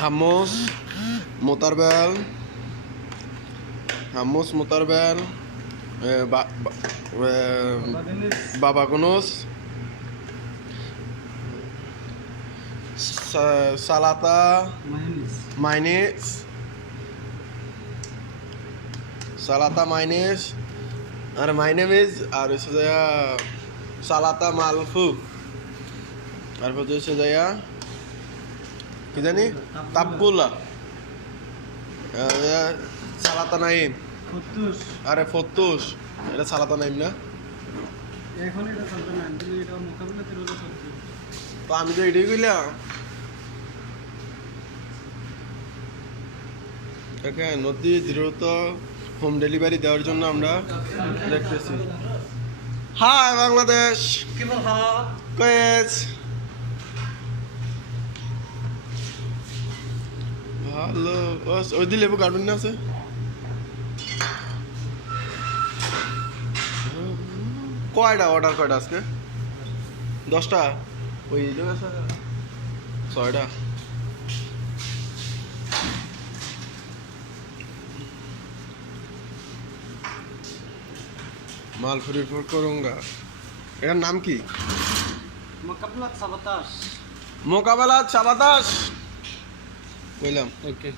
humps মোতারবেল humps মোতারবেল বাবা গুনুস সালাতা মাইনিস সালাতা মাইনিস আর my name is আর হচ্ছে যাইয়া সালাতা মালফু তারপর হচ্ছে যাইয়া কি জানি তাব্বুলা সালাতা নাইম আরে ফতুস এটা সালাতা নাইম না এখন এটা চলতে না কিন্তু এটা মোকাবিলাতে রোজা চলছে তো আমি তো এটাই কইলাম নদী দ্রুত হোম ডেলিভারি দেওয়ার জন্য আমরা দেখতেছি হাই বাংলাদেশ কয়েস ভালো ওই দিলে গার্মেন্ট না আছে কয়টা অর্ডার কয়টা আজকে 10টা ওই আছে 6টা মালফুরি ফোর করুঙ্গা এটার নাম কি মোকাবিলাত সাবাতাস মোকাবেলা সাবাতাস বললাম ওকে